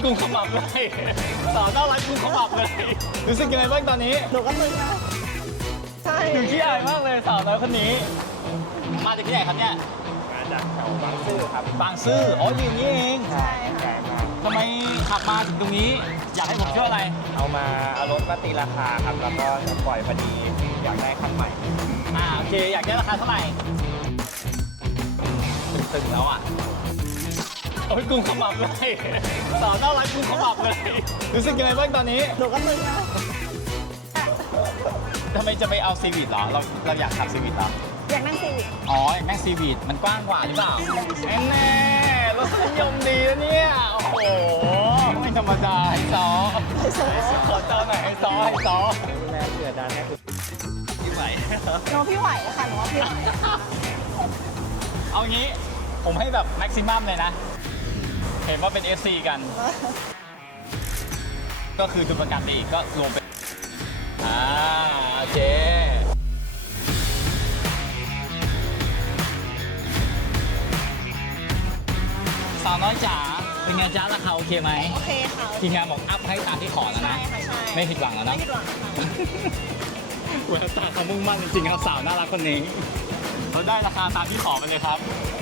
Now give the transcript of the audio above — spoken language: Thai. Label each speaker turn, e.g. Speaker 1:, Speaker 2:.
Speaker 1: กุมขมับเลยสาวน่ารักกุมขมับเลยรู้สึกยังไงบ้างตอนนี้
Speaker 2: หนูก็มึนนะใช่
Speaker 1: หนูขี้อายมากเลยสาวน้อยคนนี้ มาจากที่ไหนครับเนี่ย
Speaker 3: มาจากแถวบางซื่อครับ
Speaker 1: บางซื่ออ๋ออยู่นี่เอง
Speaker 2: ใช่ค่ะ
Speaker 1: ทำไมขับมาถึงตรงนี้ อยากให้ผมช่วยอะไร
Speaker 3: เอารถมาตีราคาครับ แล้วก็จะปล่อยพอดีอยากได้คันใหม่
Speaker 1: โอเคอยากได้ราคาเท่าไหร่ตึงๆแล้วอ่ะโอ้ยกุมขมับเลยสาวน่ารักกุมขมับเลยรู้สึกยังไงบ้างตอนนี้
Speaker 2: หนูก็มึนนะ
Speaker 1: ทำไมจะไม่เอาซีวิตเหรอเราอยากขับซีวิตเหรอ
Speaker 2: อยากนั่งซีวิก
Speaker 1: อ๋ออยากนั่งซีวิตมันกว้างกว่าหรือเปล่าแน่รสนิยมดีนะเนี่ยโอ้โหไม่ธรรมดาไฮซอขอเจ้าหน่อยไฮซอ
Speaker 3: ดูแลเสือดานแน่คือ
Speaker 1: ที่ไหน
Speaker 2: หนูพี่ไหวค่ะหนูว่าพี่ไหว
Speaker 1: เอางี้ผมให้แบบแม็กซิมัมเลยนะ เห็นว่าเป็น FC กัน ก็คือดูประกันดีก็รวมเป็นโอเคสาวน้อยจ๋าเป็นไงจ๊ะราคาโอเคไหม
Speaker 2: โอเคค่ะ
Speaker 1: ทีมงานบอกอัพให้ตามที่ขอแล้ว
Speaker 2: ใช่
Speaker 1: นะ
Speaker 2: ค่ะใช่
Speaker 1: ไม่ผิดหวังแล้ว
Speaker 2: ไม่
Speaker 1: นะ
Speaker 2: ผิดหวังค่ะ
Speaker 1: แววตาเขามุ่งมั่นจริงๆครับสาวน่ารักคนนี้เราได้ราคาตามที่ขอไปเลยครับ